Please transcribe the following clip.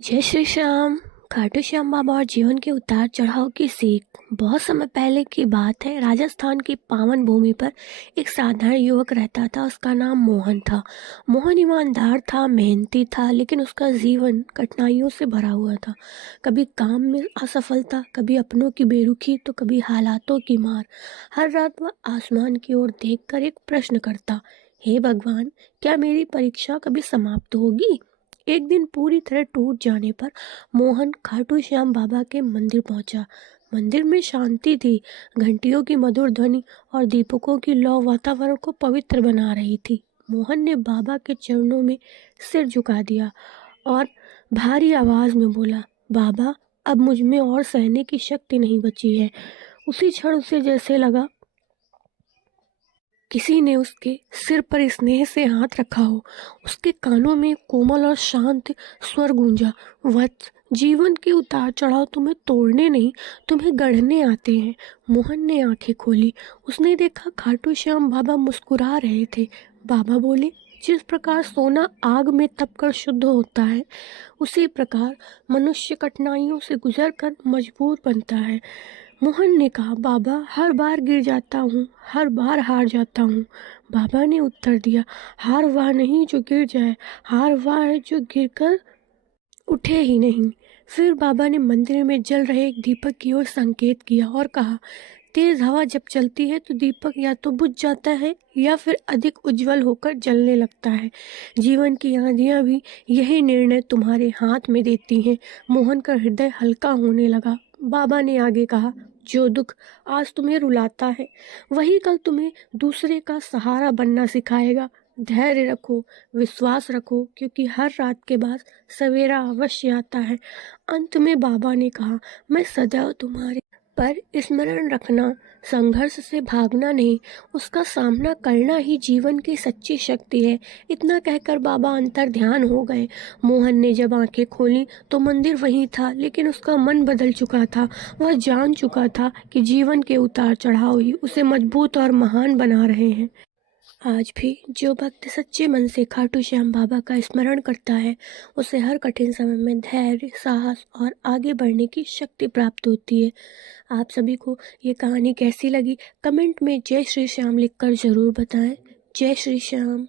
जय श्री श्याम। खाटू श्याम बाबा और जीवन के उतार चढ़ाव की सीख। बहुत समय पहले की बात है। राजस्थान की पावन भूमि पर एक साधारण युवक रहता था। उसका नाम मोहन था। मोहन ईमानदार था, मेहनती था, लेकिन उसका जीवन कठिनाइयों से भरा हुआ था। कभी काम में असफलता, कभी अपनों की बेरुखी, तो कभी हालातों की मार। हर रात वह आसमान की ओर देखकर एक प्रश्न करता, हे भगवान, क्या मेरी परीक्षा कभी समाप्त होगी? एक दिन पूरी तरह टूट जाने पर मोहन खाटू श्याम बाबा के मंदिर पहुंचा। मंदिर में शांति थी। घंटियों की मधुर ध्वनि और दीपकों की लौ वातावरण को पवित्र बना रही थी। मोहन ने बाबा के चरणों में सिर झुका दिया और भारी आवाज में बोला, बाबा, अब मुझ में और सहने की शक्ति नहीं बची है। उसी क्षण उसे जैसे लगा किसी ने उसके सिर पर स्नेह से हाथ रखा हो। उसके कानों में कोमल और शांत स्वर गूंजा, वत्स, जीवन के उतार चढ़ाव तुम्हें तोड़ने नहीं, तुम्हें गढ़ने आते हैं। मोहन ने आंखें खोली। उसने देखा खाटू श्याम बाबा मुस्कुरा रहे थे। बाबा बोले, जिस प्रकार सोना आग में तपकर शुद्ध होता है, उसी प्रकार मनुष्य कठिनाइयों से गुजरकर मजबूत बनता है। मोहन ने कहा, बाबा, हर बार गिर जाता हूँ, हर बार हार जाता हूँ। बाबा ने उत्तर दिया, हार वह नहीं जो गिर जाए, हार वह है जो गिरकर उठे ही नहीं। फिर बाबा ने मंदिर में जल रहे एक दीपक की ओर संकेत किया और कहा, तेज हवा जब चलती है तो दीपक या तो बुझ जाता है या फिर अधिक उज्जवल होकर जलने लगता है। जीवन की आंधियां भी यही निर्णय तुम्हारे हाथ में देती हैं। मोहन का हृदय हल्का होने लगा। बाबा ने आगे कहा, जो दुख आज तुम्हें रुलाता है, वही कल तुम्हें दूसरे का सहारा बनना सिखाएगा। धैर्य रखो, विश्वास रखो, क्योंकि हर रात के बाद सवेरा अवश्य आता है। अंत में बाबा ने कहा, मैं सदैव तुम्हारे पर स्मरण रखना, संघर्ष से भागना नहीं, उसका सामना करना ही जीवन की सच्ची शक्ति है। इतना कहकर बाबा अंतर ध्यान हो गए। मोहन ने जब आंखें खोली तो मंदिर वहीं था, लेकिन उसका मन बदल चुका था। वह जान चुका था कि जीवन के उतार चढ़ाव ही उसे मजबूत और महान बना रहे हैं। आज भी जो भक्त सच्चे मन से खाटू श्याम बाबा का स्मरण करता है, उसे हर कठिन समय में धैर्य, साहस और आगे बढ़ने की शक्ति प्राप्त होती है। आप सभी को ये कहानी कैसी लगी, कमेंट में जय श्री श्याम लिखकर ज़रूर बताएं। जय श्री श्याम।